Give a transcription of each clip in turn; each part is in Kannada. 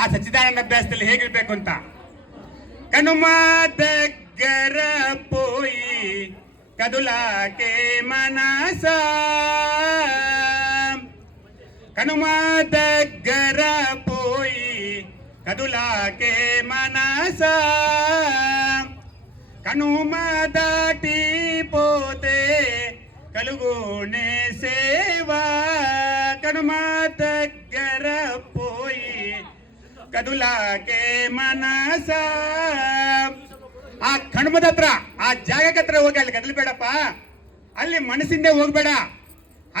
ಆ ಸಚ್ಚಿದಾನಂದ ಅಭ್ಯಾಸದಲ್ಲಿ ಹೇಗಿರ್ಬೇಕು ಅಂತ. ಕನುಮ దగ్గర పోయి కదులాకే మనస, కనుమ దగ్గర పోయి కదులాకే మనస, కనుమ దాటిపోతే కలుగునే సేవా, కనుమ దగ్గర పోయి ಕದುಲಾಕೆ ಮನಸ. ಆ ಕಣ್ಮದ ಹತ್ರ, ಆ ಜಾಗಕ್ಕೆ ಹತ್ರ ಹೋಗಿ ಅಲ್ಲಿ ಕದಲ್ಬೇಡಪ್ಪ, ಅಲ್ಲಿ ಮನಸ್ಸಿಂದ ಹೋಗ್ಬೇಡ,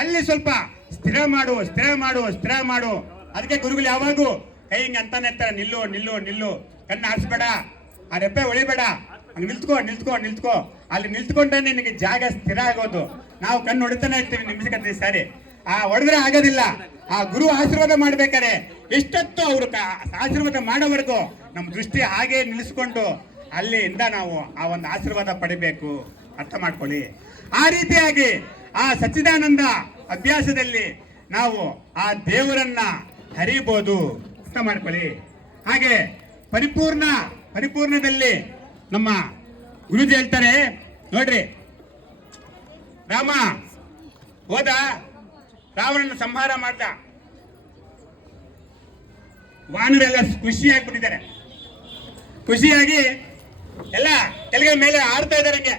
ಅಲ್ಲಿ ಸ್ವಲ್ಪ ಸ್ಥಿರ ಮಾಡು, ಸ್ಥಿರ ಮಾಡು, ಸ್ಥಿರ ಮಾಡು. ಅದಕ್ಕೆ ಗುರುಗಳು ಯಾವಾಗೂ ಕೈ ಹಿಂಗೆ ಅಂತಾನೆ ಇರ್ತಾರೆ, ನಿಲ್ಲು ನಿಲ್ಲು ನಿಲ್ಲು, ಕಣ್ಣು ಆರಿಸ್ಬೇಡ, ಆ ರೆಪ್ಪೆ ಹೊಳಿಬೇಡ, ಹಂಗೆ ನಿಲ್ತ್ಕೋ ನಿಲ್ತ್ಕೋ ನಿಲ್ತ್ಕೋ. ಅಲ್ಲಿ ನಿಲ್ತ್ಕೊಂಡ್ರೆ ನಿನಗೆ ಜಾಗ ಸ್ಥಿರ ಆಗೋದು. ನಾವು ಕಣ್ಣು ಹೊಡಿತಾನೆ ಇರ್ತೀವಿ ನಿಮಿಷಕ್ಕೆ ಸಾರಿ, ಆ ಹೊಡೆದ್ರೆ ಆಗೋದಿಲ್ಲ. ಆ ಗುರು ಆಶೀರ್ವಾದ ಮಾಡ್ಬೇಕಾರೆ ಎಷ್ಟೊತ್ತು ಅವರು ಆಶೀರ್ವಾದ ಮಾಡೋವರೆಗೂ ನಮ್ಮ ದೃಷ್ಟಿ ಹಾಗೆ ನಿಲ್ಲಿಸ್ಕೊಂಡು ಅಲ್ಲಿಂದ ನಾವು ಆ ಒಂದು ಆಶೀರ್ವಾದ ಪಡಿಬೇಕು. ಅರ್ಥ ಮಾಡ್ಕೊಳ್ಳಿ. ಆ ರೀತಿಯಾಗಿ ಆ ಸಚ್ಚಿದಾನಂದ ಅಭ್ಯಾಸದಲ್ಲಿ ನಾವು ಆ ದೇವರನ್ನ ಹರಿಬೋದು. ಅರ್ಥ ಮಾಡ್ಕೊಳ್ಳಿ. ಹಾಗೆ ಪರಿಪೂರ್ಣದಲ್ಲಿ ನಮ್ಮ ಗುರುಜಿ ಹೇಳ್ತಾರೆ ನೋಡ್ರಿ, ರಾಮ ಹೋದ, ರಾವಣನ ಸಂಹಾರ ಮಾಡ್ದ, ವಾನರೆಲ್ಲ ಖುಷಿಯಾಗ್ಬಿಟ್ಟಿದ್ದಾರೆ. ಖುಷಿಯಾಗಿ ಎಲ್ಲ ಕೆಳಗೆ ಮೇಲೆ ಆಡ್ತಾ ಇದ್ದಾರೆ, ಹಂಗೆ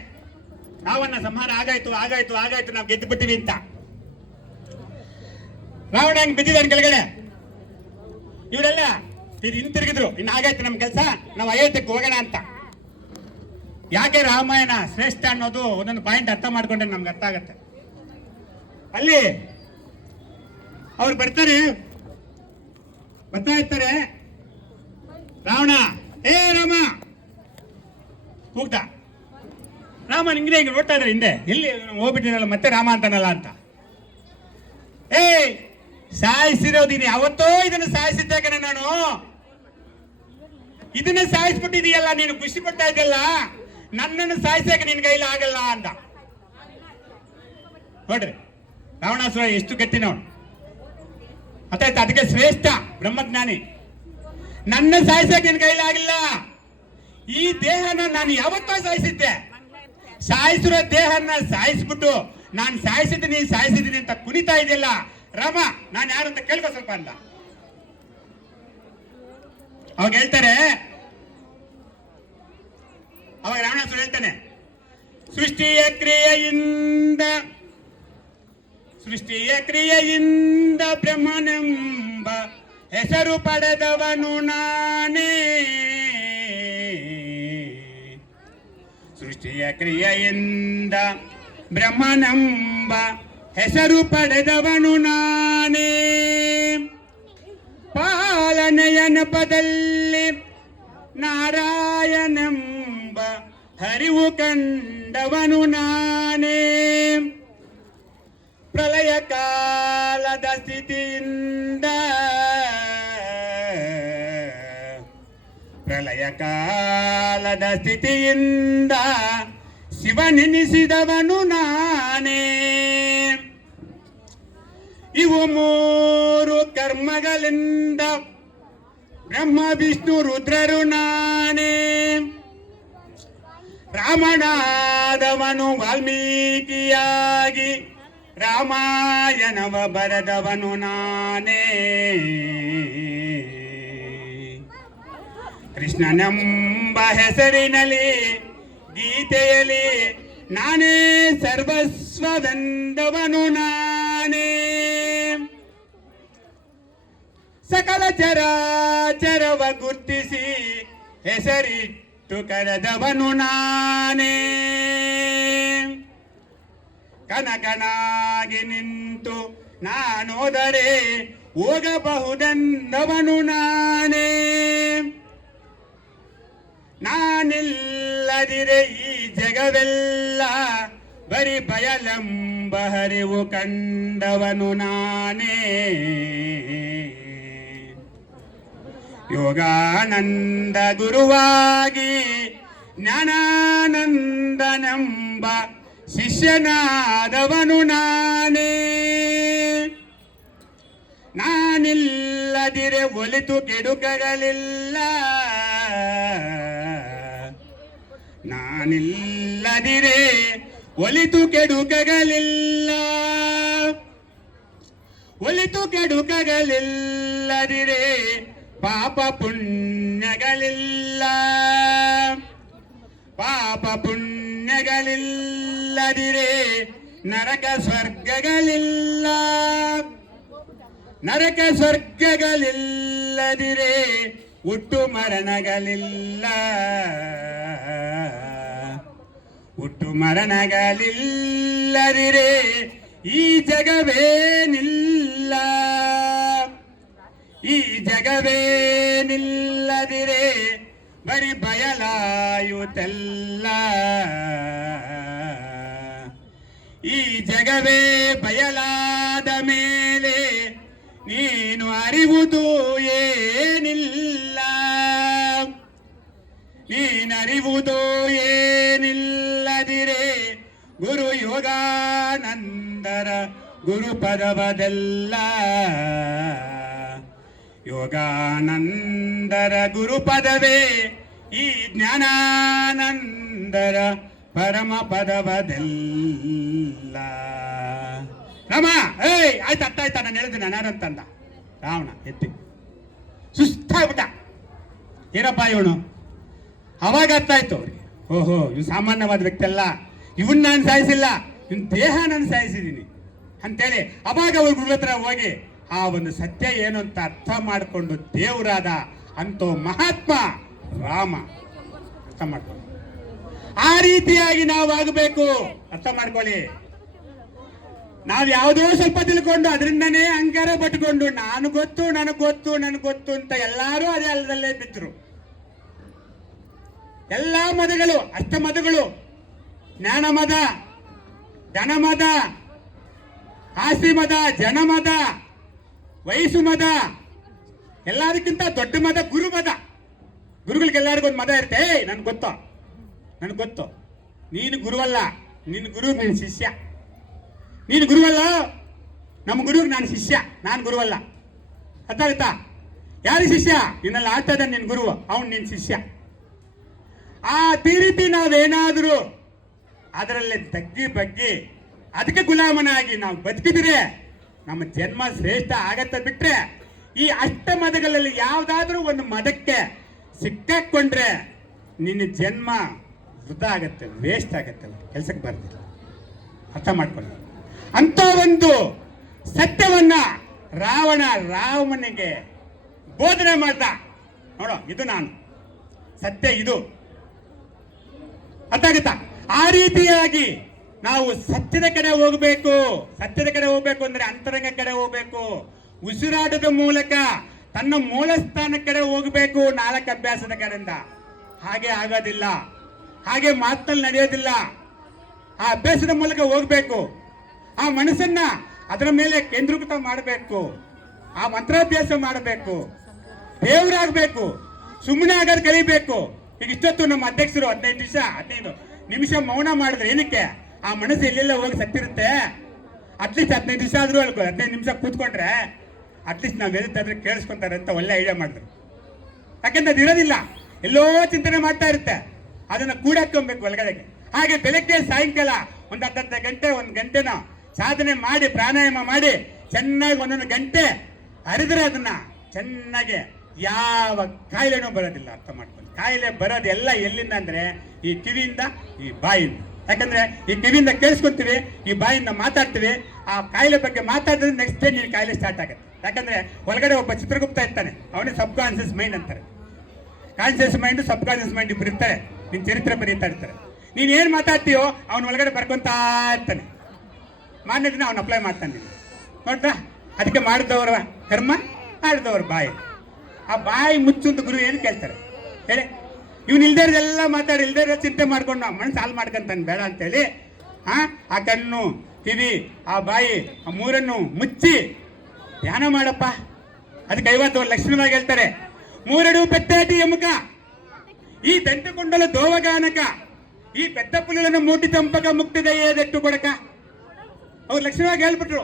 ರಾವಣನ ಸಂಹಾರ ಆಗಾಯ್ತು ಆಗಾಯ್ತು ಆಗಾಯ್ತು, ನಾವು ಗೆದ್ದು ಬಿಟ್ಟಿವಿ ಅಂತ. ರಾವಣ ಹಂಗೆ ಬಿದ್ದಿದ್ದಾನೆ ಕೆಳಗಡೆ. ಇವರೆಲ್ಲ ಹಿಂತಿರುಗಿದ್ರು, ಇನ್ನು ಆಗಾಯ್ತು ನಮ್ಮ ಕೆಲಸ, ನಾವು ಅಯೋಧ್ಯಕ್ಕೆ ಹೋಗೋಣ ಅಂತ. ಯಾಕೆ ರಾಮಾಯಣ ಶ್ರೇಷ್ಠ ಅನ್ನೋದು ಒಂದೊಂದು ಪಾಯಿಂಟ್ ಅರ್ಥ ಮಾಡ್ಕೊಂಡ್ರೆ ನಮ್ಗೆ ಅರ್ಥ ಆಗತ್ತೆ. ಅಲ್ಲಿ ಅವ್ರು ಬರ್ತಾ ಇರ್ತಾರೆ, ರಾವಣ ಏ ರಾಮ ಕೂಗ್ದ. ರಾಮ ನಿಂಗೆ ಹಿಂಗೆ ನೋಡ್ತಾ ಇದ್ದಾರೆ ಹಿಂದೆ, ಎಲ್ಲಿ ಹೋಗ್ಬಿಟ್ಟಿರಲ್ಲ ಮತ್ತೆ ರಾಮ ಅಂತಾನಲ್ಲ ಅಂತ. ಏ ಸಾಯಿಸಿರೋದೀನಿ, ಅವತ್ತೋ ಇದನ್ನು ಸಾಯಿಸಿದ್ದಾಗನೆ ನಾನು, ಇದನ್ನ ಸಾಯಿಸ್ಬಿಟ್ಟಿದೀಯಲ್ಲ ನೀನು, ಖುಷಿ ಪಡ್ತಾ ಇದ್ದಲ್ಲ, ನನ್ನನ್ನು ಸಾಯಿಸಕ್ಕೆ ನಿನ್ ಕೈಲಿ ಆಗಲ್ಲ ಅಂತ. ನೋಡ್ರಿ ರಾವಣಾಸುರ ಎಷ್ಟು ಗಟ್ಟಿ ನೋಡು. ಅರ್ಥಾಯ್ತು? ಅದಕ್ಕೆ ಶ್ರೇಷ್ಠ ಬ್ರಹ್ಮಜ್ಞಾನಿ. ನನ್ನ ಸಾಯಿಸಕ್ಕೆ ನಿನ್ ಕೈಲಿ ಆಗಿಲ್ಲ, ಈ ದೇಹನ ನಾನು ಯಾವತ್ತೋ ಸಾಯಿಸಿದ್ದೆ, ಸಾಯಿಸಿರೋ ದೇಹನ ಸಾಯಿಸ್ಬಿಟ್ಟು ನಾನು ಸಾಯಿಸಿದ್ದೀನಿ ಅಂತ ಕುಣಿತಾ ಇದೆಯಲ್ಲ ರಾಮ, ನಾನು ಯಾರು ಅಂತ ಕೇಳ್ಕೊ ಸ್ವಲ್ಪ ಅಂತ. ಅವಾಗ ಹೇಳ್ತಾರೆ, ಅವಾಗ ರಾವಣಾಸುರ ಹೇಳ್ತಾನೆ, ಸೃಷ್ಟಿಯ ಕ್ರಿಯೆಯಿಂದ ಬ್ರಹ್ಮನೆಂಬ ಹೆಸರು ಪಡೆದವನು ನಾನೇ, ಸೃಷ್ಟಿಯ ಕ್ರಿಯೆಯಿಂದ ಬ್ರಹ್ಮನೆಂಬ ಹೆಸರು ಪಡೆದವನು ನಾನೇ, ಪಾಲನೆಯ ನೆಪದಲ್ಲಿ ನಾರಾಯಣೆಂಬ ಹರಿವು ಕಂಡವನು ನಾನೇ, ಪ್ರಳಯ ಕಾಲದ ಸ್ಥಿತಿಯಿಂದ ಶಿವನೆನಿಸಿದವನು ನಾನೇ, ಇವು ಮೂರು ಕರ್ಮಗಳಿಂದ ಬ್ರಹ್ಮ ವಿಷ್ಣು ರುದ್ರರು ನಾನೇ, ರಾಮನಾದವನು ವಾಲ್ಮೀಕಿಯಾಗಿ ರಾಮಾಯಣವ ಬರೆದವನು ನಾನೇ, ಕೃಷ್ಣನೆಂಬ ಹೆಸರಿನಲ್ಲಿ ಗೀತೆಯಲ್ಲಿ ನಾನೇ ಸರ್ವಸ್ವವೆಂದವನು ನಾನೇ, ಸಕಲ ಚರಾಚರವ ಗುರ್ತಿಸಿ ಹೆಸರಿಟ್ಟು ಕರೆದವನು ನಾನೇ, ಕನಕನಾಗಿ ನಿಂತು ನಾನೋದರೆ ಹೋಗಬಹುದೆಂದವನು ನಾನೇ, ನಾನಿಲ್ಲದಿರೆ ಈ ಜಗವೆಲ್ಲ ಬರಿ ಬಯಲೆಂಬ ಹರಿವು ಕಂಡವನು ನಾನೇ, ಯೋಗಾನಂದ ಗುರುವಾಗಿ ಜ್ಞಾನಾನಂದನೆಂಬ ಶಿಷ್ಯನಾದವನು ನಾನೇ, ನಾನಿಲ್ಲ ನಾನಿಲ್ಲದಿರೆ ಒಲಿತು ಕೆಡುಕಗಳಿಲ್ಲ, ನಾನಿಲ್ಲದಿರೆ ಒಲಿತು ಕೆಡುಕಗಳಿಲ್ಲ, ಒಲಿತು ಕೆಡುಕಗಳಿಲ್ಲದಿರೆ ಪಾಪ ಪುಣ್ಯಗಳಿಲ್ಲ, ಪಾಪ ಪುಣ್ಯಗಳಿಲ್ಲದಿರೆ ನರಕ ಸ್ವರ್ಗಗಳಿಲ್ಲ, ನರಕ ಸ್ವರ್ಗಗಳಿಲ್ಲದಿರೆ ಹುಟ್ಟು ಮರಣಗಳಿಲ್ಲ, ಹುಟ್ಟು ಮರಣಗಳಿಲ್ಲದಿರೆ ಈ ಜಗವೇನಿಲ್ಲ, ಈ ಜಗವೇನಿಲ್ಲದಿರೆ ಬರೀ ಬಯಲಾಯುತೆಲ್ಲ, ಈ ಜಗವೇ ಬಯಲಾದ ಮೇಲೆ ನೀನು ಅರಿವುದು ಏನಿಲ್ಲ, ನೀನರಿವುದು ಏನಿಲ್ಲದಿರೆ ಗುರು ಯೋಗಾನಂದರ ಗುರುಪದವದೆಲ್ಲ, ಯೋಗಾನಂದರ ಗುರುಪದವೇ ಈ ಜ್ಞಾನಾನಂದರ ಪರಮ ಪದವದೆಲ್ಲ. ರಾಮ ಏಯ್ ಆಯ್ತು ಅರ್ಥ ಆಯ್ತಾ ನಾನು ಹೇಳಿದೆ ನಾನು ಯಾರಂತಂದ ರಾವಣ ಎತ್ತಿ ಸುಸ್ತಾಗ್ಬಿಟ್ಟ. ಏನಪ್ಪ ಇವನು ಅವಾಗ ಅರ್ಥ ಆಯ್ತು ಅವ್ರಿಗೆ, ಓಹೋ ಇವ್ ಸಾಮಾನ್ಯವಾದ ವ್ಯಕ್ತಿ ಅಲ್ಲ, ಇವನ್ ನಾನು ಸಾಯಿಸಿಲ್ಲ, ಇವನ್ ದೇಹ ನಾನು ಸಾಯಿಸಿದ್ದೀನಿ ಅಂತೇಳಿ ಅವಾಗ ಅವ್ರ ಗುರು ಹತ್ರ ಹೋಗಿ ಆ ಒಂದು ಸತ್ಯ ಏನು ಅಂತ ಅರ್ಥ ಮಾಡಿಕೊಂಡು ದೇವರಾದ ಅಂತೋ ಮಹಾತ್ಮ ರಾಮ. ಅರ್ಥ ಮಾಡ್ಕೊಂಡು ಆ ರೀತಿಯಾಗಿ ನಾವು ಆಗಬೇಕು. ಅರ್ಥ ಮಾಡ್ಕೊಳ್ಳಿ. ನಾವು ಯಾವುದೋ ಸ್ವಲ್ಪ ತಿಳ್ಕೊಂಡು ಅದರಿಂದನೇ ಅಹಂಕಾರ ಪಟ್ಕೊಂಡು ನಾನು ಗೊತ್ತು ನನಗೆ ಗೊತ್ತು ನನಗೆ ಗೊತ್ತು ಅಂತ ಎಲ್ಲರೂ ಅದೇ ಅಲ್ಲದಲ್ಲೇ ಬಿದ್ರು. ಎಲ್ಲಾ ಮದಗಳು ಅಷ್ಟಮದಗಳು, ಜ್ಞಾನ ಮದ, ಧನಮದ, ಆಸ್ತಿ ಮದ, ಜನಮದ, ವಯಸ್ಸು ಮದ, ಎಲ್ಲದಕ್ಕಿಂತ ದೊಡ್ಡ ಮದ ಗುರು ಮದ. ಗುರುಗಳಿಗೆಲ್ಲರಿಗೂ ಒಂದು ಮದ ಇರುತ್ತೆ, ನನ್ಗೆ ಗೊತ್ತು ನನಗೆ ಗೊತ್ತು, ನೀನು ಗುರುವಲ್ಲ, ನಿನ್ನ ಗುರು ನಿನ್ನ ಶಿಷ್ಯ, ನೀನು ಗುರುವಲ್ಲ, ನಮ್ಮ ಗುರುಗೆ ನಾನು ಶಿಷ್ಯ, ನಾನು ಗುರುವಲ್ಲ. ಅರ್ಥ ಆಗುತ್ತಾ? ಯಾರು ಶಿಷ್ಯ? ನಿನ್ನಲ್ಲಿ ಆಡ್ತಾ ಇದ್ದಾನೆ ನಿನ್ನ ಗುರು, ಅವನು ನಿನ್ನ ಶಿಷ್ಯ. ಆ ರೀತಿ ನಾವೇನಾದರೂ ಅದರಲ್ಲಿ ತಗ್ಗಿ ಬಗ್ಗಿ ಅದಕ್ಕೆ ಗುಲಾಮನಾಗಿ ನಾವು ಬದುಕಿದ್ರೆ ನಮ್ಮ ಜನ್ಮ ಶ್ರೇಷ್ಠ ಆಗತ್ತ. ಬಿಟ್ರೆ ಈ ಅಷ್ಟ ಮದಗಳಲ್ಲಿ ಯಾವುದಾದ್ರೂ ಒಂದು ಮದಕ್ಕೆ ಸಿಕ್ಕಾಕೊಂಡ್ರೆ ನಿನ್ನ ಜನ್ಮ ವೃದ್ಧ ಆಗತ್ತೆ, ವೇಸ್ಟ್ ಆಗತ್ತೆ, ಕೆಲಸಕ್ಕೆ ಬರ್ತಿಲ್ಲ. ಅರ್ಥ ಮಾಡ್ಕೊಳ್ಳಿ. ಅಂತ ಒಂದು ಸತ್ಯವನ್ನ ರಾವಣನಿಗೆ ಬೋಧನೆ ಮಾಡ್ದ. ನೋಡೋ, ಇದು ನಾನು ಸತ್ಯ, ಇದು ಅರ್ಥ ಆಗುತ್ತಾ? ಆ ರೀತಿಯಾಗಿ ನಾವು ಸತ್ಯದ ಕಡೆ ಹೋಗಬೇಕು. ಸತ್ಯದ ಕಡೆ ಹೋಗ್ಬೇಕು ಅಂದ್ರೆ ಅಂತರಂಗ ಕಡೆ ಹೋಗ್ಬೇಕು. ಉಸಿರಾಟದ ಮೂಲಕ ತನ್ನ ಮೂಲ ಸ್ಥಾನ ಕಡೆ ಹೋಗಬೇಕು, 4 ಅಭ್ಯಾಸದ ಕಡೆಯಿಂದ. ಹಾಗೆ ಆಗೋದಿಲ್ಲ, ಹಾಗೆ ಮಾತಲ್ಲಿ ನಡೆಯೋದಿಲ್ಲ. ಆ ಅಭ್ಯಾಸದ ಮೂಲಕ ಹೋಗ್ಬೇಕು. ಆ ಮನಸ್ಸನ್ನ ಅದರ ಮೇಲೆ ಕೇಂದ್ರೀಕೃತ ಮಾಡಬೇಕು. ಆ ಮಂತ್ರಾಭ್ಯಾಸ ಮಾಡಬೇಕು, ದೇವರಾಗಬೇಕು, ಸುಮ್ಮನೆ ಆಗೋದು ಕಲಿಬೇಕು. ಈಗ ಇಷ್ಟೊತ್ತು ನಮ್ಮ ಅಧ್ಯಕ್ಷರು 15 ನಿಮಿಷ ಮೌನ ಮಾಡಿದ್ರೆ ಏನಕ್ಕೆ? ಆ ಮನಸ್ಸು ಎಲ್ಲೆಲ್ಲ ಹೋಗಿ ಸತ್ತಿರುತ್ತೆ. ಅಟ್ಲೀಸ್ಟ್ 15 ದಿವಸ ಆದ್ರೂ 15 ನಿಮಿಷ ಕೂತ್ಕೊಂಡ್ರೆ ಅಟ್ಲೀಸ್ಟ್ ನಾವು ಎದುತ್ತಾದ್ರೆ ಕೇಳಿಸ್ಕೊಂತಾರೆ ಅಂತ ಒಳ್ಳೆ ಐಡಿಯಾ ಮಾಡಿದ್ರು. ಯಾಕೆಂದ್ರೆ ಅದು ಇರೋದಿಲ್ಲ, ಎಲ್ಲೋ ಚಿಂತನೆ ಮಾಡ್ತಾ ಇರುತ್ತೆ. ಅದನ್ನ ಕೂಡಾಕೊಬೇಕು ಒಳಗಡೆಗೆ. ಹಾಗೆ ಬೆಳಗ್ಗೆ ಸಾಯಂಕಾಲ ಒಂದು ಅರ್ಧ ಗಂಟೆ 1 ಗಂಟೆನ ಸಾಧನೆ ಮಾಡಿ, ಪ್ರಾಣಾಯಾಮ ಮಾಡಿ ಚೆನ್ನಾಗಿ 1 ಗಂಟೆ ಹರಿದ್ರೆ ಅದನ್ನ ಚೆನ್ನಾಗಿ ಯಾವ ಕಾಯಿಲೆನೂ ಬರೋದಿಲ್ಲ. ಅರ್ಥ ಮಾಡ್ಕೊಂಡು, ಕಾಯಿಲೆ ಬರೋದು ಎಲ್ಲ ಎಲ್ಲಿಂದ ಅಂದ್ರೆ ಈ ಕಿವಿಯಿಂದ, ಈ ಬಾಯಿಂದ. ಯಾಕಂದ್ರೆ ಈ ಕಿವಿಯಿಂದ ಕೇಳಿಸ್ಕೊಂತೀವಿ, ಈ ಬಾಯಿಂದ ಮಾತಾಡ್ತೀವಿ. ಆ ಕಾಯಿಲೆ ಬಗ್ಗೆ ಮಾತಾಡಿದ್ರೆ ನೆಕ್ಸ್ಟ್ ಡೇ ನೀನು ಕಾಯಿಲೆ ಸ್ಟಾರ್ಟ್ ಆಗುತ್ತೆ. ಯಾಕಂದ್ರೆ ಒಳಗಡೆ ಒಬ್ಬ ಚಿತ್ರಗುಪ್ತ ಇರ್ತಾನೆ, ಅವನೇ ಸಬ್ ಕಾನ್ಸಿಯಸ್ ಮೈಂಡ್ ಅಂತಾರೆ. ಕಾನ್ಸಿಯಸ್ ಮೈಂಡ್, ಸಬ್ ಕಾನ್ಸಿಯಸ್ ಮೈಂಡ್ ಇಬ್ಬರು ಇರ್ತಾರೆ. ನಿನ್ ಚರಿತ್ರೆ ಬರೀತಾ ಇರ್ತಾರೆ. ನೀನ್ ಏನ್ ಮಾತಾಡ್ತೀಯೋ ಅವನ ಒಳಗಡೆ ಬರ್ಕೊಂತಾ ಇರ್ತಾನೆ. ಮಾನ್ಯ ದಿನ ಅವನು ಅಪ್ಲೈ ಮಾಡ್ತಾನೆ. ನೋಡ್ತಾ? ಅದಕ್ಕೆ ಮಾಡಿದವರ ಕರ್ಮ, ಮಾಡಿದವರ ಬಾಯಿ. ಆ ಬಾಯಿ ಮುಚ್ಚುಂತ ಗುರು ಏನು ಕೇಳ್ತಾರೆ ಹೇಳಿ? ಇವ್ನು ಇಲ್ದೇರೆಲ್ಲ ಮಾತಾಡಿ, ಇಲ್ದೇರ ಚಿಂತೆ ಮಾಡ್ಕೊಂಡು ಮನಸ್ಸು ಹಾಳು ಮಾಡ್ಕೊಂತಾನೆ, ಬೇಡ ಅಂತೇಳಿ ಆ ಕಣ್ಣು, ಕಿವಿ, ಆ ಬಾಯಿ, ಆ 3 ಮುಚ್ಚಿ ಧ್ಯಾನ ಮಾಡಪ್ಪ. ಅದಕ್ಕೆ 50 ಲಕ್ಷಣವಾಗಿ ಹೇಳ್ತಾರೆ. 3 ಪೆತ್ತಾಟಿ ಎಮುಕ, ಈ ದಂಟುಕೊಂಡಲು ದೋವಗಾನಕ, ಈ ಪೆದ್ದ ಪುಲ್ಲನ್ನು ಮೂಟಿ ತಂಪಕ ಮುಕ್ತಿದ ಏದೆಟ್ಟು ಕೊಡಕ. ಅವ್ರು ಲಕ್ಷಣವಾಗಿ ಹೇಳ್ಬಿಟ್ರು.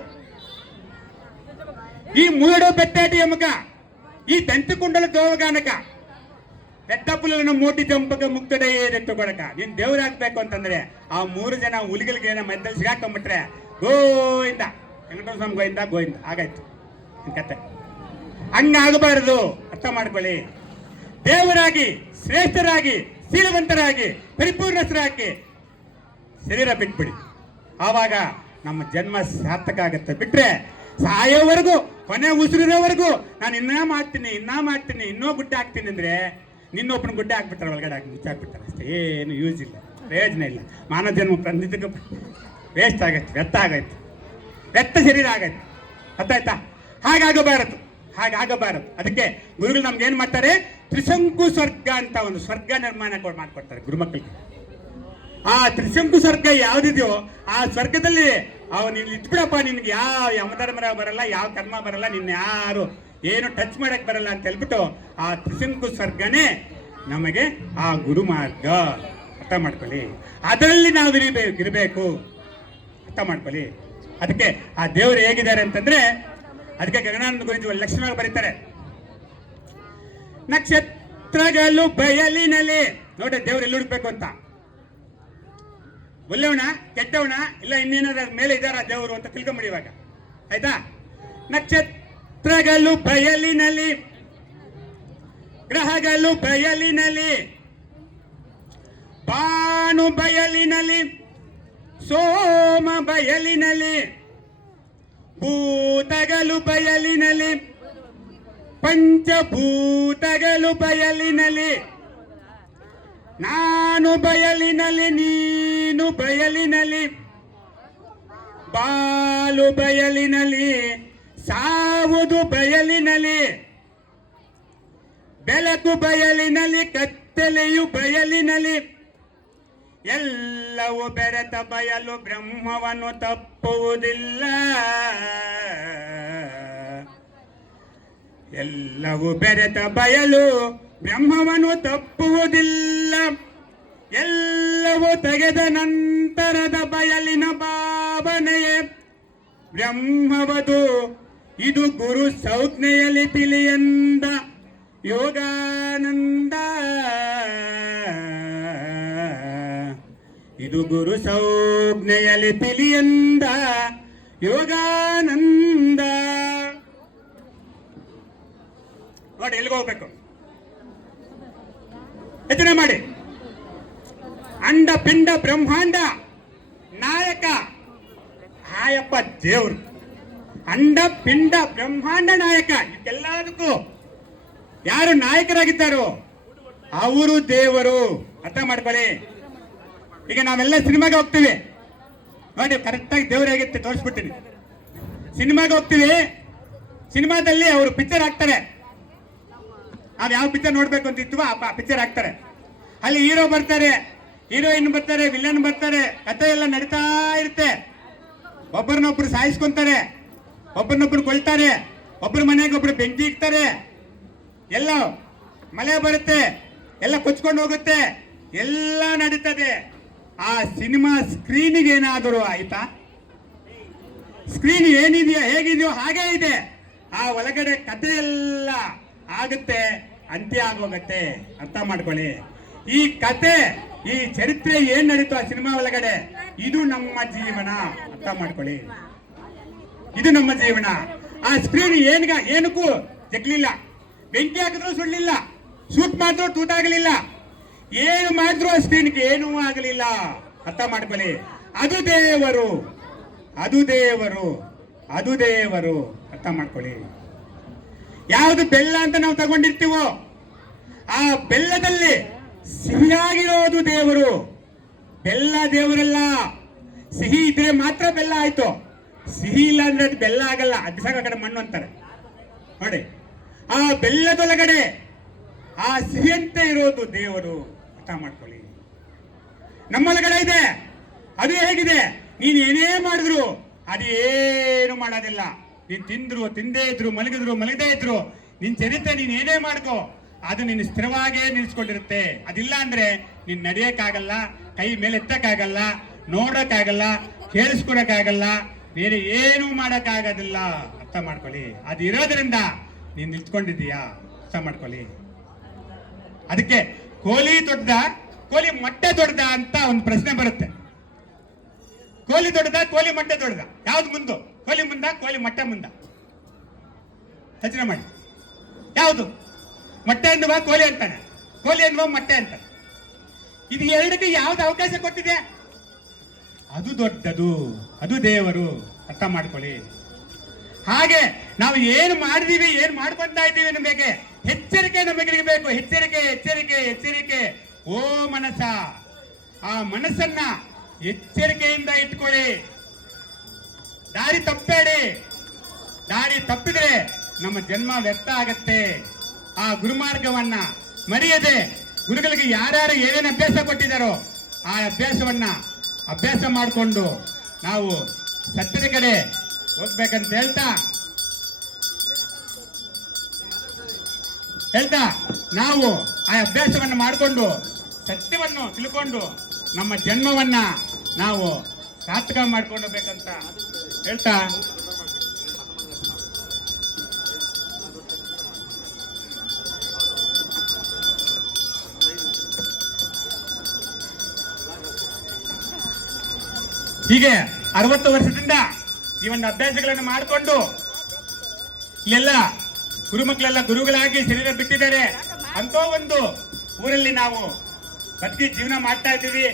ಈ 3 ಪೆತ್ತಾಟಿ ಎಮುಕ, ఈ తంతికుండల దోవగానಕ పెద్ద పుల్లలను ಮೂಟಿ ಚಂಪಕ ಮುಕ್ತದೆ ಎತ್ತುಕೊಳಕ ನೀನ್ ದೇವ್ರು ಹಾಕ್ಬೇಕು ಅಂತಂದ್ರೆ ಆ 3 ಜನ ಹುಲಿಗಳಿಗೆ ಮಧ್ಯದಲ್ಲಿ ಸಿಗಾಕೊಂಡ್ಬಿಟ್ರೆ ಗೋಯಿಂದ ವೆಂಕಟೇಶ್ವರ ಸ್ವಾಮಿ ಗೋಯಿಂದ ಗೋಯಿಂದ ಆಗಾಯ್ತು ಕತೆ. ಹಂಗಾಗಬಾರದು, ಅರ್ಥ ಮಾಡ್ಕೊಳ್ಳಿ. ದೇವರಾಗಿ, ಶ್ರೇಷ್ಠರಾಗಿ, ಶೀಲವಂತರಾಗಿ, ಪರಿಪೂರ್ಣರಾಗಿ ಶರೀರ ಬಿಟ್ಬಿಡಿ. ಆವಾಗ ನಮ್ಮ ಜನ್ಮ ಸಾರ್ಥಕ ಆಗತ್ತೆ. ಬಿಟ್ರೆ ಸಾಯೋವರೆಗೂ, ಕೊನೆ ಉಸಿರಿರೋವರೆಗೂ ನಾನು ಇನ್ನೂ ಮಾಡ್ತೀನಿ ಇನ್ನೂ ಗುಡ್ಡೆ ಹಾಕ್ತೀನಿ ಅಂದ್ರೆ ನಿನ್ನೊಬ್ಬನ ಗುಡ್ಡೆ ಹಾಕ್ಬಿಟ್ರೆ ಒಳಗಡೆ ಹಾಕಿ ಮುಚ್ಚಾಕ್ಬಿಟ್ಟಾರೆ ಅಷ್ಟೇ. ಏನು ಯೂಸ್ ಇಲ್ಲ, ಪ್ರಯೋಜನ ಇಲ್ಲ. ಮಾನವ ಜನ್ಮ ಪ್ರತಿದ್ದಕ್ಕೆ ವೇಸ್ಟ್ ಆಗೈತೆ, ವ್ಯರ್ಥ ಶರೀರ ಆಗೈತೆ. ಅರ್ಥಾಯ್ತಾ? ಹಾಗಾಗಬಾರದು. ಅದಕ್ಕೆ ಗುರುಗಳು ನಮ್ಗೆ ಏನ್ ಮಾಡ್ತಾರೆ, ತ್ರಿಶಂಕು ಸ್ವರ್ಗ ಅಂತ ಒಂದು ಸ್ವರ್ಗ ನಿರ್ಮಾಣ ಮಾಡ್ಕೊಡ್ತಾರೆ ಗುರುಮಕ್ಕಳಿಗೆ. ಆ ತ್ರಿಶಂಕು ಸ್ವರ್ಗ ಯಾವ್ದಿದೆಯೋ ಆ ಸ್ವರ್ಗದಲ್ಲಿ ಅವನು ಇಟ್ಬಿಡಪ್ಪ, ನಿನ್ಗೆ ಯಾವ ಯಮಧರ್ಮ ಬರಲ್ಲ, ಯಾವ ಕರ್ಮ ಬರಲ್ಲ, ನಿನ್ನ ಯಾರು ಏನು ಟಚ್ ಮಾಡಕ್ ಬರಲ್ಲ ಅಂತ ಹೇಳ್ಬಿಟ್ಟು ಆ ತ್ರಿಶಂಕು ಸ್ವರ್ಗನೇ ನಮಗೆ ಆ ಗುರು ಮಾರ್ಗ. ಅರ್ಥ ಮಾಡ್ಕೊಳ್ಳಿ. ಅದರಲ್ಲಿ ನಾವು ಇರಬೇಕು. ಅರ್ಥ ಮಾಡ್ಕೊಳ್ಳಿ. ಅದಕ್ಕೆ ಆ ದೇವರು ಹೇಗಿದ್ದಾರೆ ಅಂತಂದ್ರೆ, ಅದಕ್ಕೆ ಗಗನಾನಂದ ಗುರುಜಿ ಲಕ್ಷಣ ಬರೀತಾರೆ, ನಕ್ಷತ್ರಗಳು ಬಯಲಿನಲ್ಲಿ. ನೋಡಿ ದೇವ್ರು ಎಲ್ಲಿ ಹುಡುಕ್ಬೇಕು ಅಂತ. ಒಳ್ಳೆವನ ಕೆಟ್ಟವನ ಇಲ್ಲ ಇನ್ನೇನಾರ ಮೇಲೆ ಇದ್ದಾರ ದೇವರು ಅಂತ ತಿಳ್ಕೊಂಬಿಡಿ ಇವಾಗ. ಆಯ್ತಾ? ನಕ್ಷತ್ರಗಳು ಬಯಲಿನಲ್ಲಿ, ಗ್ರಹಗಳು ಬಯಲಿನಲ್ಲಿ, ಬಾನು ಬಯಲಿನಲ್ಲಿ, ಸೋಮ ಬಯಲಿನಲ್ಲಿ, ಭೂತಗಳು ಬಯಲಿನಲ್ಲಿ, ಪಂಚಭೂತಗಳು ಬಯಲಿನಲ್ಲಿ, ನಾನು ಬಯಲಿನಲ್ಲಿ, ನೀನು ಬಯಲಿನಲ್ಲಿ, ಬಾಲು ಬಯಲಿನಲ್ಲಿ, ಸಾವುದು ಬಯಲಿನಲ್ಲಿ, ಬೆಳಕು ಬಯಲಿನಲ್ಲಿ, ಕತ್ತಲೆಯು ಬಯಲಿನಲ್ಲಿ, ಎಲ್ಲವೂ ಬೆರೆತ ಬಯಲು ಬ್ರಹ್ಮವನ್ನು ತಪ್ಪುವುದಿಲ್ಲ. ಎಲ್ಲವೂ ಬೆರೆತ ಬಯಲು ಬ್ರಹ್ಮವನ್ನು ತಪ್ಪುವುದಿಲ್ಲ. ಎಲ್ಲವೂ ತೆಗೆದ ನಂತರದ ಬಯಲಿನ ಭಾವನೆಯೇ ಬ್ರಹ್ಮವದು. ಇದು ಗುರು ಸಂಜ್ಞೆಯಲ್ಲಿ ತಿಳಿಯಂದ ಯೋಗಾನಂದ. ಇದು ಗುರು ಸಂಜ್ಞೆಯಲ್ಲಿ ತಿಳಿಯಂದ ಯೋಗಾನಂದ. ನೋಡಿ ಎಲ್ಲಿಗೆ ಹೋಗ್ಬೇಕು ಯೋಚನೆ ಮಾಡಿ. ಅಂಡ ಪಿಂಡ ಬ್ರಹ್ಮಾಂಡ ನಾಯಕ ಆಯಪ್ಪ ದೇವ್ರು. ಅಂಡ ಪಿಂಡ ಬ್ರಹ್ಮಾಂಡ ನಾಯಕ. ಇದೆಲ್ಲದಕ್ಕೂ ಯಾರು ನಾಯಕರಾಗಿದ್ದಾರೋ ಅವರು ದೇವರು. ಅರ್ಥ ಮಾಡ್ಕೊಳ್ಳಿ. ಈಗ ನಾವೆಲ್ಲ ಸಿನಿಮಾಗೆ ಹೋಗ್ತೀವಿ ನೋಡಿ, ಕರೆಕ್ಟಾಗಿ ದೇವ್ರು ಹೇಗಿರುತ್ತೆ ತೋರಿಸ್ಬಿಡ್ತೀನಿ. ಸಿನಿಮಾಗೆ ಹೋಗ್ತೀವಿ, ಸಿನಿಮಾದಲ್ಲಿ ಅವರು ಪಿಕ್ಚರ್ ಹಾಕ್ತಾರೆ. ನಾವು ಯಾವ ಪಿಕ್ಚರ್ ನೋಡ್ಬೇಕು ಅಂತ ಇತ್ತು ಆ ಪಿಕ್ಚರ್ ಹಾಕ್ತಾರೆ. ಅಲ್ಲಿ ಹೀರೋ ಬರ್ತಾರೆ, ಹೀರೋಯಿನ್ ಬರ್ತಾರೆ, ವಿಲನ್ ಬರ್ತಾರೆ, ಕಥೆ ಎಲ್ಲ ನಡೀತಾ ಇರುತ್ತೆ. ಒಬ್ಬರನ್ನೊಬ್ರು ಸಾಯಿಸ್ಕೊಂತಾರೆ, ಒಬ್ಬರನ್ನೊಬ್ರು ಕೊಳ್ತಾರೆ, ಒಬ್ಬರ ಮನೆಗೆ ಒಬ್ರು ಬೆಂಕಿ ಇಕ್ತಾರೆ, ಎಲ್ಲ ಮಳೆ ಬರುತ್ತೆ, ಎಲ್ಲ ಕೊಚ್ಕೊಂಡು ಹೋಗುತ್ತೆ, ಎಲ್ಲ ನಡೀತದೆ. ಆ ಸಿನಿಮಾ ಸ್ಕ್ರೀನಿಗೆ ಏನಾದರೂ ಆಯ್ತಾ? ಸ್ಕ್ರೀನ್ ಏನಿದೆಯೋ ಹೇಗಿದೆಯೋ ಹಾಗೇ ಇದೆ. ಆ ಒಳಗಡೆ ಕಥೆ ಎಲ್ಲ ಆಗುತ್ತೆ, ಅಂತ್ಯ ಆಗೋಗತ್ತೆ. ಅರ್ಥ ಮಾಡ್ಕೊಳ್ಳಿ. ಈ ಕತೆ, ಈ ಚರಿತ್ರೆ ಏನ್ ನಡೀತು ಆ ಸಿನಿಮಾ ಒಳಗಡೆ, ಇದು ನಮ್ಮ ಜೀವನ. ಅರ್ಥ ಮಾಡ್ಕೊಳ್ಳಿ, ಇದು ನಮ್ಮ ಜೀವನ. ಆ ಸ್ಕ್ರೀನ್ ಏನಕ್ಕೂ ಜಗ್ಲಿಲ್ಲ, ಬೆಂಕಿ ಹಾಕಿದ್ರು ಸುಳ್ಳಿಲ್ಲ, ಶೂಟ್ ಮಾಡಿದ್ರು ತೂತಾಗಲಿಲ್ಲ, ಏನು ಮಾಡಿದ್ರು ಆ ಸ್ಕ್ರೀನ್ಗೆ ಏನೂ ಆಗಲಿಲ್ಲ. ಅರ್ಥ ಮಾಡ್ಕೊಳ್ಳಿ. ಅದು ದೇವರು, ಅದು ದೇವರು, ಅದು ದೇವರು. ಅರ್ಥ ಮಾಡ್ಕೊಳ್ಳಿ. ಯಾವುದು ಬೆಲ್ಲ ಅಂತ ನಾವು ತಗೊಂಡಿರ್ತೀವೋ ಆ ಬೆಲ್ಲದಲ್ಲಿ ಸಿಹಿಯಾಗಿರೋದು ದೇವರು. ಬೆಲ್ಲ ದೇವರಲ್ಲ. ಸಿಹಿ ಇದ್ರೆ ಮಾತ್ರ ಬೆಲ್ಲ ಆಯ್ತು, ಸಿಹಿ ಇಲ್ಲ ಅಂದ್ರೆ ಅದು ಬೆಲ್ಲ ಆಗಲ್ಲ. ಅದು ಸಾಕ ಕಡೆ ಮಣ್ಣು ಅಂತಾರೆ ನೋಡಿ. ಆ ಬೆಲ್ಲದೊಳಗಡೆ ಆ ಸಿಹಿಯಂತೆ ಇರೋದು ದೇವರು. ಅರ್ಥ ಮಾಡ್ಕೊಳ್ಳಿ. ನಮ್ಮೊಳಗಡೆ ಇದೆ. ಅದು ಹೇಗಿದೆ, ನೀನು ಏನೇ ಮಾಡಿದ್ರು ಅದು ಏನು ಮಾಡೋದಿಲ್ಲ. ನೀನ್ ತಿಂದ್ರು ತಿಂದೇ ಇದ್ರು, ಮಲಗಿದ್ರು ಮಲಗದೇ ಇದ್ರು, ನಿನ್ ಚರಿತ್ರೆ ನೀನ್ ಏನೇ ಮಾಡ್ಕೋ ಅದು ನಿನ್ನ ಸ್ಥಿರವಾಗೇ ನಿಲ್ಸ್ಕೊಂಡಿರುತ್ತೆ. ಅದಿಲ್ಲ ಅಂದ್ರೆ ನೀನ್ ನಡೆಯಕ್ಕಾಗಲ್ಲ, ಕೈ ಮೇಲೆ ಎತ್ತಕ್ಕಾಗಲ್ಲ, ನೋಡಕ್ಕಾಗಲ್ಲ, ಕೇಳಿಸ್ಕೊಡಕ್ಕಾಗಲ್ಲ, ಬೇರೆ ಏನೂ ಮಾಡಕ್ಕಾಗೋದಿಲ್ಲ. ಅರ್ಥ ಮಾಡ್ಕೊಳ್ಳಿ. ಅದು ಇರೋದ್ರಿಂದ ನೀನು ನಿಂತ್ಕೊಂಡಿದ್ದೀಯಾ? ಅರ್ಥ ಮಾಡ್ಕೊಳ್ಳಿ. ಅದಕ್ಕೆ ಕೋಲಿ ದೊಡ್ಡದ, ಕೋಲಿ ಮೊಟ್ಟೆ ದೊಡ್ಡದ ಅಂತ ಒಂದು ಪ್ರಶ್ನೆ ಬರುತ್ತೆ. ಕೋಲಿ ದೊಡ್ಡದ, ಕೋಲಿ ಮೊಟ್ಟೆ ದೊಡ್ಡದ? ಯಾವ್ದು ಮುಂದು? ಕೋಲಿ ಮುಂದ, ಕೋಲಿ ಮೊಟ್ಟೆ ಮುಂದ? ಯೋಚನೆ ಮಾಡಿ. ಯಾವುದು? ಮೊಟ್ಟೆ ಅನ್ನುವ ಕೋಲಿ ಅಂತಾನೆ, ಕೋಲಿ ಅನ್ನುವ ಮೊಟ್ಟೆ ಅಂತ. ಇದು ಎರಡಕ್ಕೆ ಯಾವ್ದು ಅವಕಾಶ ಕೊಟ್ಟಿದೆ? ಅದು ದೊಡ್ಡದು, ಅದು ದೇವರು. ಅರ್ಥ ಮಾಡ್ಕೊಳ್ಳಿ. ಹಾಗೆ ನಾವು ಏನು ಮಾಡಿದೀವಿ, ಏನು ಮಾಡ್ಕೊಂತಾ ಇದ್ದೀವಿ ನಮಗೆ ಎಚ್ಚರಿಕೆ ನಮಗೆ ಬೇಕು. ಎಚ್ಚರಿಕೆ, ಎಚ್ಚರಿಕೆ, ಎಚ್ಚರಿಕೆ. ಓ ಮನಸ್ಸ, ಆ ಮನಸ್ಸನ್ನ ಎಚ್ಚರಿಕೆಯಿಂದ ಇಟ್ಕೊಳ್ಳಿ. ದಾರಿ ತಪ್ಪಬೇಡಿ. ದಾರಿ ತಪ್ಪಿದ್ರೆ ನಮ್ಮ ಜನ್ಮ ವ್ಯರ್ಥ ಆಗತ್ತೆ. ಆ ಗುರುಮಾರ್ಗವನ್ನ ಮರೆಯದೆ ಗುರುಗಳಿಗೆ ಯಾರ್ಯಾರು ಏನೇನು ಅಭ್ಯಾಸ ಕೊಟ್ಟಿದ್ದಾರೋ ಆ ಅಭ್ಯಾಸ ಮಾಡಿಕೊಂಡು ನಾವು ಸತ್ಯದ ಕಡೆ ಹೋಗ್ಬೇಕಂತ ಹೇಳ್ತಾ ನಾವು ಆ ಅಭ್ಯಾಸವನ್ನು ಮಾಡಿಕೊಂಡು ಸತ್ಯವನ್ನು ತಿಳ್ಕೊಂಡು ನಮ್ಮ ಜನ್ಮವನ್ನ ನಾವು ಸಾರ್ಥಕ ಮಾಡ್ಕೊಂಡು ಹೋಗ್ಬೇಕಂತ ಹೇಳ್ತಾ ಹೀಗೆ 60 ವರ್ಷದಿಂದ ಈ ಒಂದು ಅಭ್ಯಾಸಗಳನ್ನು ಮಾಡಿಕೊಂಡು ಇಲ್ಲೆಲ್ಲ ಗುರುಮಕ್ಕಳೆಲ್ಲ ಗುರುಗಳಾಗಿ ಶರೀರ ಬಿಟ್ಟಿದ್ದಾರೆ. ಅಂತ ಒಂದು ಊರಲ್ಲಿ ನಾವು ಬದುಕಿ ಜೀವನ ಮಾಡ್ತಾ ಇದ್ದೀವಿ.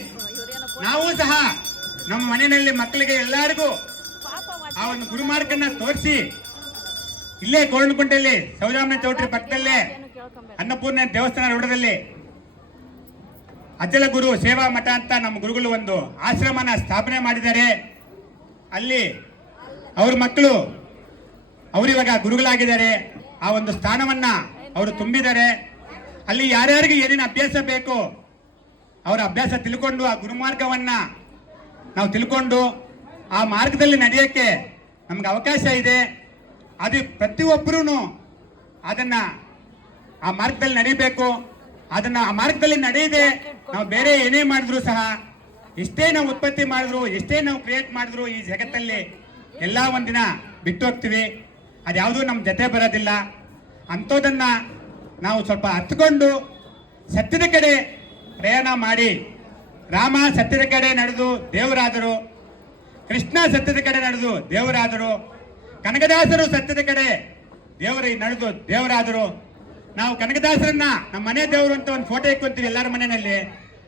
ನಾವು ಸಹ ನಮ್ಮ ಮನೆಯಲ್ಲಿ ಮಕ್ಕಳಿಗೆ ಎಲ್ಲರಿಗೂ ಆ ಒಂದು ಗುರುಮಾರ್ಗನ್ನ ತೋರಿಸಿ ಇಲ್ಲೇ ಗೋರ್ಣಗುಂಟೆಯಲ್ಲಿ ಸೌಜಾಮನ ಚೌಟ್ರಿ ಪಕ್ಕದಲ್ಲೇ ಅನ್ನಪೂರ್ಣ ದೇವಸ್ಥಾನ ರೋಡದಲ್ಲಿ ಅಚಲ ಗುರು ಸೇವಾ ಮಠ ಅಂತ ನಮ್ಮ ಗುರುಗಳು ಒಂದು ಆಶ್ರಮನ ಸ್ಥಾಪನೆ ಮಾಡಿದ್ದಾರೆ. ಅಲ್ಲಿ ಅವ್ರ ಮಕ್ಕಳು ಅವರಿವಾಗ ಗುರುಗಳಾಗಿದ್ದಾರೆ. ಆ ಒಂದು ಸ್ಥಾನವನ್ನ ಅವರು ತುಂಬಿದ್ದಾರೆ. ಅಲ್ಲಿ ಯಾರ್ಯಾರಿಗೆ ಏನೇನು ಅಭ್ಯಾಸ ಬೇಕು ಅವರ ಅಭ್ಯಾಸ ತಿಳ್ಕೊಂಡು ಆ ಗುರುಮಾರ್ಗವನ್ನ ನಾವು ತಿಳ್ಕೊಂಡು ಆ ಮಾರ್ಗದಲ್ಲಿ ನಡೆಯೋಕ್ಕೆ ನಮ್ಗೆ ಅವಕಾಶ ಇದೆ. ಅದು ಪ್ರತಿಯೊಬ್ಬರೂ ಅದನ್ನ ಆ ಮಾರ್ಗದಲ್ಲಿ ನಡಿಬೇಕು. ಅದನ್ನ ಆ ಮಾರ್ಗದಲ್ಲಿ ನಡೆಯದೆ ನಾವು ಬೇರೆ ಏನೇ ಮಾಡಿದ್ರು ಸಹ, ಎಷ್ಟೇ ನಾವು ಉತ್ಪತ್ತಿ ಮಾಡಿದ್ರು, ಎಷ್ಟೇ ನಾವು ಕ್ರಿಯೇಟ್ ಮಾಡಿದ್ರು ಈ ಜಗತ್ತಲ್ಲಿ ಎಲ್ಲ ಒಂದಿನ ಬಿಟ್ಟು ಹೋಗ್ತೀವಿ. ಅದ್ಯಾವುದೂ ನಮ್ಮ ಜೊತೆ ಬರೋದಿಲ್ಲ. ಅಂಥದನ್ನ ನಾವು ಸ್ವಲ್ಪ ಹತ್ಕೊಂಡು ಸತ್ಯದ ಕಡೆ ಪ್ರಯಾಣ ಮಾಡಿ, ರಾಮ ಸತ್ಯದ ಕಡೆ ನಡೆದು ದೇವರಾದರು, ಕೃಷ್ಣ ಸತ್ಯದ ಕಡೆ ನಡೆದು ದೇವರಾದರು, ಕನಕದಾಸರು ಸತ್ಯದ ಕಡೆ ನಡೆದು ದೇವರಾದರು. ನಾವು ಕನಕದಾಸರನ್ನ ನಮ್ಮ ಮನೆ ದೇವರು ಅಂತ ಒಂದು ಫೋಟೋ ಇಟ್ಕೊಂತೀವಿ ಎಲ್ಲರ ಮನೆಯಲ್ಲಿ.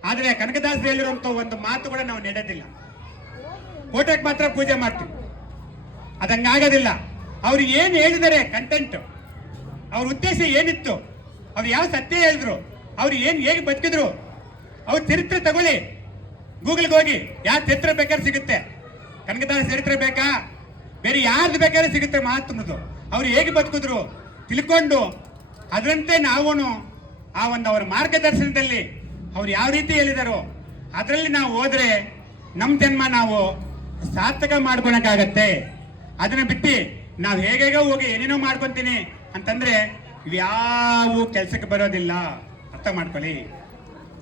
ಆದರೆ ಕನಕದಾಸರು ಹೇಳಿರುವಂತ ಒಂದು ಮಾತು ಕೂಡ ನಾವು ನೆಡೋದಿಲ್ಲ. ಫೋಟೋಕ್ಕೆ ಮಾತ್ರ ಪೂಜೆ ಮಾಡ್ತೀವಿ. ಅದಂಗಾಗೋದಿಲ್ಲ. ಅವ್ರು ಏನು ಹೇಳಿದ್ದಾರೆ, ಕಂಟೆಂಟ್, ಅವ್ರ ಉದ್ದೇಶ ಏನಿತ್ತು, ಅವ್ರು ಯಾವ ಸತ್ಯ ಹೇಳಿದ್ರು, ಅವ್ರು ಹೇಗೆ ಬದುಕಿದ್ರು, ಅವ್ರ ಚರಿತ್ರೆ ತಗೊಳ್ಳಿ. ಗೂಗಲ್ಗೆ ಹೋಗಿ ಯಾವ ಚರಿತ್ರೆ ಬೇಕಾದ್ರೆ ಸಿಗುತ್ತೆ. ಕನಕದಾಸ ಚರಿತ್ರೆ ಬೇಕಾ, ಬೇರೆ ಯಾರ್ದು ಬೇಕಾದ್ರೆ ಸಿಗುತ್ತೆ ಮಹಾತ್ಮದು. ಅವ್ರು ಹೇಗೆ ಬದುಕಿದ್ರು ತಿಳ್ಕೊಂಡು ಅದರಂತೆ ನಾವು ಆ ಒಂದು ಅವರ ಮಾರ್ಗದರ್ಶನದಲ್ಲಿ ಅವ್ರು ಯಾವ ರೀತಿ ಹೇಳಿದಾರೋ ಅದರಲ್ಲಿ ನಾವು ಹೋದ್ರೆ ನಮ್ಮ ಜನ್ಮ ನಾವು ಸಾರ್ಥಕ ಮಾಡ್ಕೊಳಕ್ಕಾಗತ್ತೆ. ಅದನ್ನ ಬಿಟ್ಟು ನಾವು ಹೇಗೇಗೋ ಹೋಗಿ ಏನೇನೋ ಮಾಡ್ಕೊಂತೀನಿ ಅಂತಂದ್ರೆ ಯಾವ ಕೆಲಸಕ್ಕೆ ಬರೋದಿಲ್ಲ. ಅರ್ಥ ಮಾಡ್ಕೊಳ್ಳಿ,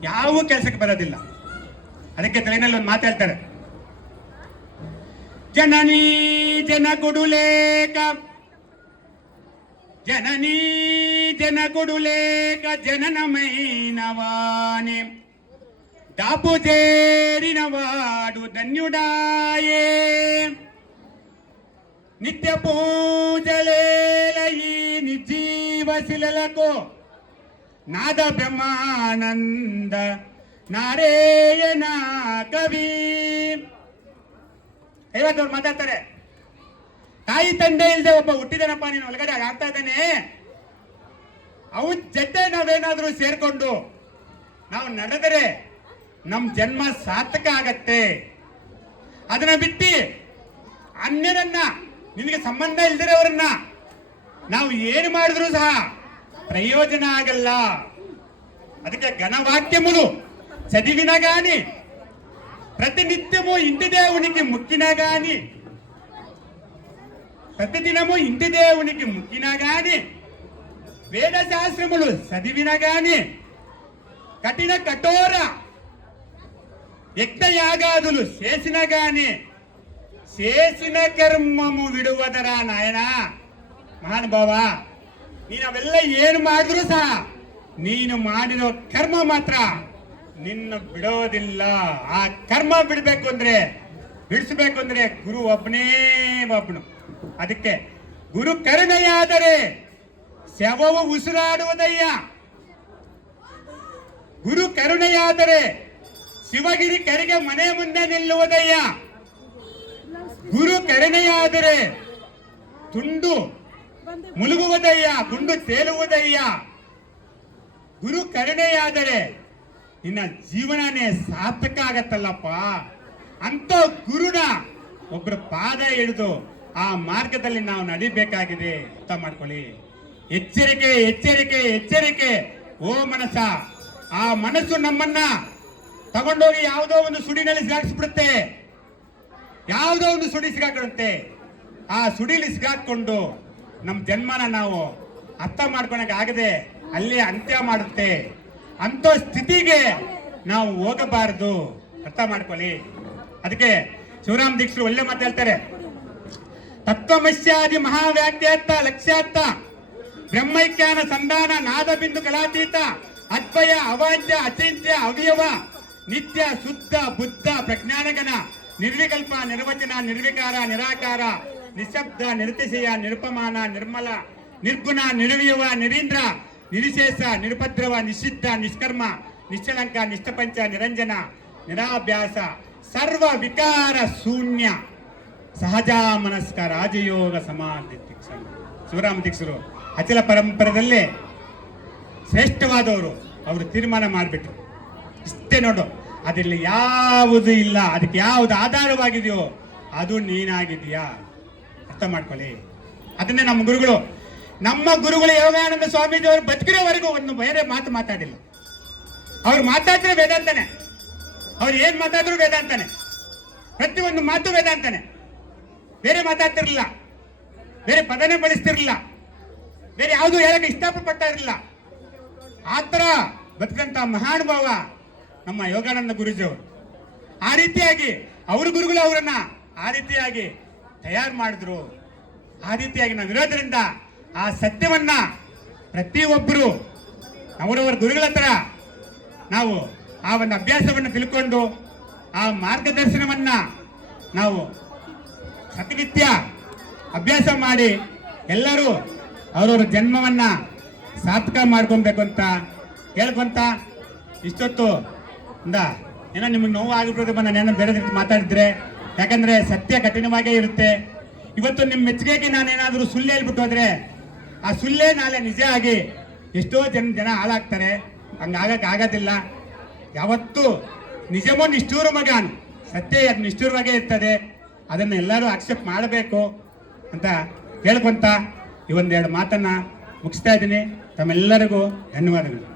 ಯಾವ ಕೆಲಸಕ್ಕೆ ಬರೋದಿಲ್ಲ. ಅದಕ್ಕೆ ತಲೆನಲ್ಲಿ ಒಂದು ಮಾತು ಹೇಳ್ತಾರೆ, ಜನನೀ ಜನ ಕೊಡುಲೇಕ, ಜನನೀ ಜನ ಕೊಡುಲೇಕ ಜನನಮೈನವಾನೆ ದಾಪು చేరినవాడు ధన్యుడాయే నిత్య పూజలేలయి నిర్జీవ శిలలకు నాద బ్రహ్మానంద ನಾರಾಯಣ ಕವಿ. ಇವತ್ತವ್ರು ಮಾತಾಡ್ತಾರೆ, ತಾಯಿ ತಂದೆ ಇಲ್ಲದೆ ಒಬ್ಬ ಹುಟ್ಟಿದನಪ್ಪ ನೀನು ಒಳಗಡೆ ಆಗ್ತಾ ಇದ್ದಾನೆ, ಅವನ ಜೊತೆ ನಾವೇನಾದ್ರೂ ಸೇರ್ಕೊಂಡು ನಾವು ನಡೆದರೆ ನಮ್ಮ ಜನ್ಮ ಸಾರ್ಥಕ ಆಗತ್ತೆ. ಅದನ್ನ ಬಿಟ್ಟು ಅನ್ಯರನ್ನ, ನಿನಗೆ ಸಂಬಂಧ ಇಲ್ದಿರೋರನ್ನ ನಾವು ಏನು ಮಾಡಿದ್ರು ಸಹ ಪ್ರಯೋಜನ ಆಗಲ್ಲ. ಅದಕ್ಕೆ ఘనవాక్యములు చదివిన గాని ప్రతినిత్యము ఇంటి దేవునికి ముక్కినా గాని, ప్రతిదినము ఇంటి దేవునికి ముక్కినా గాని, వేద శాస్త్రములు చదివిన గాని, కఠిన కఠోర యజ్ఞయాగాదులు చేసిన గాని చేసిన కర్మము విడువదరా నాయన మహానుభావ. ನೀನು ಅವೆಲ್ಲ ಏನು ಮಾಡಿದ್ರು ಸಹ ನೀನು ಮಾಡಿರೋ ಕರ್ಮ ಮಾತ್ರ ನಿನ್ನ ಬಿಡೋದಿಲ್ಲ. ಆ ಕರ್ಮ ಬಿಡಬೇಕು ಅಂದ್ರೆ, ಬಿಡಿಸಬೇಕು ಅಂದ್ರೆ ಗುರು ಒಬ್ಬನೇ ಒಬ್ಬನು. ಅದಕ್ಕೆ ಗುರು ಕರುಣೆಯಾದರೆ ಶವವು ಉಸಿರಾಡುವುದಯ್ಯ. ಗುರು ಕರುಣೆಯಾದರೆ ಶಿವಗಿರಿ ಕೆರೆಗೆ ಮನೆ ಮುಂದೆ ನಿಲ್ಲುವುದಯ್ಯ. ಗುರು ಕರುಣೆಯಾದರೆ ತುಂಡು ಮುಳುಗುವುದಯ್ಯ, ಗುಂಡು ತೇಲುವುದಯ್ಯ. ಗುರು ಕರುಣೆಯಾದರೆ ನಿನ್ನ ಜೀವನನೇ ಸಾರ್ಥಕ ಆಗತ್ತಲ್ಲಪ್ಪ. ಅಂತ ಗುರುನ ಒಬ್ಬರ ಪಾದ ಹಿಡಿದು ಆ ಮಾರ್ಗದಲ್ಲಿ ನಾವು ನಡಿಬೇಕಾಗಿದೆ. ಅರ್ಥ ಮಾಡ್ಕೊಳ್ಳಿ. ಎಚ್ಚರಿಕೆ ಎಚ್ಚರಿಕೆ ಎಚ್ಚರಿಕೆ. ಓ ಮನಸ್ಸ, ಆ ಮನಸ್ಸು ನಮ್ಮನ್ನ ತಗೊಂಡೋಗಿ ಯಾವುದೋ ಒಂದು ಸುಡಿನಲ್ಲಿ ಸಿಗಾಕ್ಸ್ಬಿಡುತ್ತೆ. ಯಾವುದೋ ಒಂದು ಸುಡಿ ಸಿಗಾಕೊಳ್ಳುತ್ತೆ. ಆ ಸುಡಿಲಿ ಸಿಗಾಕೊಂಡು ನಮ್ಮ ಜನ್ಮನ ನಾವು ಅರ್ಥ ಮಾಡ್ಕೊಳಕ್ ಆಗದೆ ಅಲ್ಲೇ ಅಂತ್ಯ ಮಾಡುತ್ತೆ. ಅಂತ ಸ್ಥಿತಿಗೆ ನಾವು ಹೋಗಬಾರದು. ಅರ್ಥ ಮಾಡ್ಕೊಳ್ಳಿ. ಅದಕ್ಕೆ ಶಿವರಾಮ ದೀಕ್ಷರು ಒಳ್ಳೆ ಮಾತು ಹೇಳ್ತಾರೆ. ತತ್ವಮಸ್ಯಾದಿ ಮಹಾವ್ಯಾಖ್ಯಾತ ಲಕ್ಷ್ಯಾರ್ಥ ಬ್ರಹ್ಮೈಕ್ಯಾನ ಸಂಧಾನ ನಾದ ಬಿಂದು ಕಲಾತೀತ ಅದ್ವಯ ಅವಾಚ್ಯ ಅಚಿಂತ್ಯ ಅವ್ಯವ ನಿತ್ಯ ಶುದ್ಧ ಬುದ್ಧ ಪ್ರಜ್ಞಾನಗಣ ನಿರ್ವಿಕಲ್ಪ ನಿರ್ವಚನ ನಿರ್ವಿಕಾರ ನಿರಾಕಾರ ನಿಶಬ್ದ ನಿರತಿಶಯ ನಿರುಪಮಾನ ನಿರ್ಮಲ ನಿರ್ಗುಣ ನಿರ್ವಯವ ನಿರೀಂದ್ರ ನಿರಿಶೇಷ ನಿರುಪದ್ರವ ನಿಷಿದ್ಧ ನಿಷ್ಕರ್ಮ ನಿಶ್ಚಲಂಕ ನಿಷ್ಠಪಂಚ ನಿರಂಜನ ನಿರಾಭ್ಯಾಸ ಸರ್ವ ವಿಕಾರ ಶೂನ್ಯ ಸಹಜ ಮನಸ್ಕ ರಾಜಯೋಗ ಸಮಾಧಿ ಶಿವರಾಮ ದೀಕ್ಷರು ಅಚಲ ಪರಂಪರೆಯಲ್ಲಿ ಶ್ರೇಷ್ಠವಾದವರು. ಅವರು ತೀರ್ಮಾನ ಮಾಡಿಬಿಟ್ರು, ಇಷ್ಟೇ ನೋಡು, ಅದಿಲ್ಲಿ ಯಾವುದು ಇಲ್ಲ, ಅದಕ್ಕೆ ಯಾವುದು ಆಧಾರವಾಗಿದೆಯೋ ಅದು ನೀನಾಗಿದೆಯಾ. ಅರ್ಥ ಮಾಡ್ಕೊಳ್ಳಿ. ಅದನ್ನೇ ನಮ್ಮ ಗುರುಗಳು ಯೋಗಾನಂದ ಸ್ವಾಮೀಜಿ ಅವರು ಬದುಕಿರೋವರೆಗೂ ಒಂದು ಬೇರೆ ಮಾತು ಮಾತಾಡಿಲ್ಲ. ಅವ್ರು ಮಾತಾಡಿದ್ರೆ ವೇದಾಂತನೇ. ಅವ್ರು ಏನ್ ಮಾತಾಡಿದ್ರು ವೇದಾಂತನೇ. ಪ್ರತಿಯೊಂದು ಮಾತು ವೇದಾಂತನೇ. ಬೇರೆ ಮಾತಾಡ್ತಿರ್ಲಿಲ್ಲ, ಬೇರೆ ಪದನೇ ಬಳಸ್ತಿರ್ಲಿಲ್ಲ, ಬೇರೆ ಯಾವುದು ಹೇಳಕ್ಕೆ ಇಷ್ಟಪಡ್ತಾ ಇರಲಿಲ್ಲ. ಆತರ ಬದುಕಂತ ಮಹಾನುಭಾವ ನಮ್ಮ ಯೋಗಾನಂದ ಗುರುಜಿಯವರು. ಆ ರೀತಿಯಾಗಿ ಅವ್ರ ಗುರುಗಳು ಅವರನ್ನ ಆ ರೀತಿಯಾಗಿ ತಯಾರು ಮಾಡಿದ್ರು. ಆ ರೀತಿಯಾಗಿ ನಾವಿರೋದ್ರಿಂದ ಆ ಸತ್ಯವನ್ನ ಪ್ರತಿಯೊಬ್ಬರು ಅವರವರ ಗುರುಗಳ ಹತ್ರ ನಾವು ಆ ಒಂದು ಅಭ್ಯಾಸವನ್ನು ತಿಳ್ಕೊಂಡು ಆ ಮಾರ್ಗದರ್ಶನವನ್ನ ನಾವು ಪ್ರತಿನಿತ್ಯ ಅಭ್ಯಾಸ ಮಾಡಿ ಎಲ್ಲರೂ ಅವರವರ ಜನ್ಮವನ್ನ ಸಾರ್ಥಕ ಮಾಡ್ಕೊಬೇಕು ಅಂತ ಹೇಳ್ಕೊಂತ ಇಷ್ಟೊತ್ತು ಏನೋ ನಿಮಗೆ ನೋವು ಆಗಿರ್ಬೋದು. ನಾನೇನೋ ಬೇರೆ ರೀತಿ ಮಾತಾಡಿದ್ರೆ, ಯಾಕಂದ್ರೆ ಸತ್ಯ ಕಠಿಣವಾಗೇ ಇರುತ್ತೆ. ಇವತ್ತು ನಿಮ್ಮ ಮೆಚ್ಚುಗೆಗೆ ನಾನೇನಾದರೂ ಸುಳ್ಳು ಹೇಳ್ಬಿಟ್ಟು ಹೋದ್ರೆ ಆ ಸುಳ್ಳೇ ನಾಳೆ ನಿಜ ಆಗಿ ಎಷ್ಟೋ ಜನ ಹಾಳಾಗ್ತಾರೆ. ಹಂಗಾಗಕ್ಕೆ ಆಗೋದಿಲ್ಲ. ಯಾವತ್ತೂ ನಿಜಮೋ ನಿಷ್ಠೂರ ಮಗಾನು, ಸತ್ಯ ಅದು ನಿಷ್ಠೂರವಾಗೇ ಇರ್ತದೆ. ಅದನ್ನು ಎಲ್ಲರೂ ಅಕ್ಸೆಪ್ಟ್ ಮಾಡಬೇಕು ಅಂತ ಹೇಳ್ಕೊಂತ ಈ ಒಂದೆರಡು ಮಾತನ್ನ ಮುಗಿಸ್ತಾ ಇದ್ದೀನಿ. ತಮ್ಮೆಲ್ಲರಿಗೂ ಧನ್ಯವಾದಗಳು.